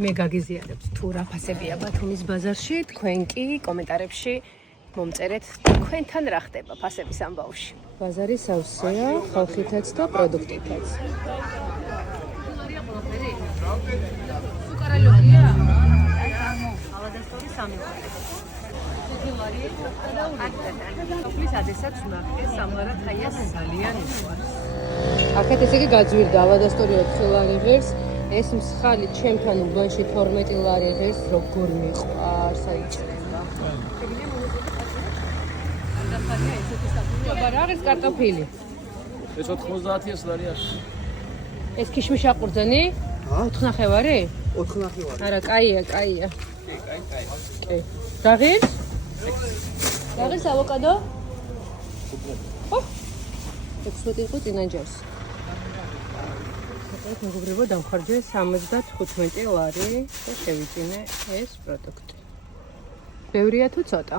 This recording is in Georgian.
მე გაგიზიარებთ თუ რა ფასებია ბათუმის ბაზარში, თქვენ კი კომენტარებში მომწერეთ თქვენთან რა ხდება ფასების ამბავში. ბაზარი სავსეა, ხალხითაც და პროდუქტითაც. სუკარალოგია? ალადასტური 3 ლარი. ლარი და ოფლის ადესაც ვნახე, სამღერად ხაია ძალიან უყვარს. აქეთ ესე იგი გაძვირდა ალადასტური 4 ლარი ღირს. ეს მსხალი ჩემთან უბანში 12 ლარი ღირს როგორ მიყვარს, აიჭრება. რა არის კარტოფილი? ეს 90 ლარია. ეს ქიშმიშა ყურძენი? 4 ნახევარი? 4 ნახევარი. არა, კაია. კაი. კი. დაღირს? დაღირს ავოკადო? ხო? 16 იყო წინაჯერს. მეგობრებო, დავხარჯე 75 ლარი და შევიძინე ეს პროდუქტი. ბევრია თუ ცოტა?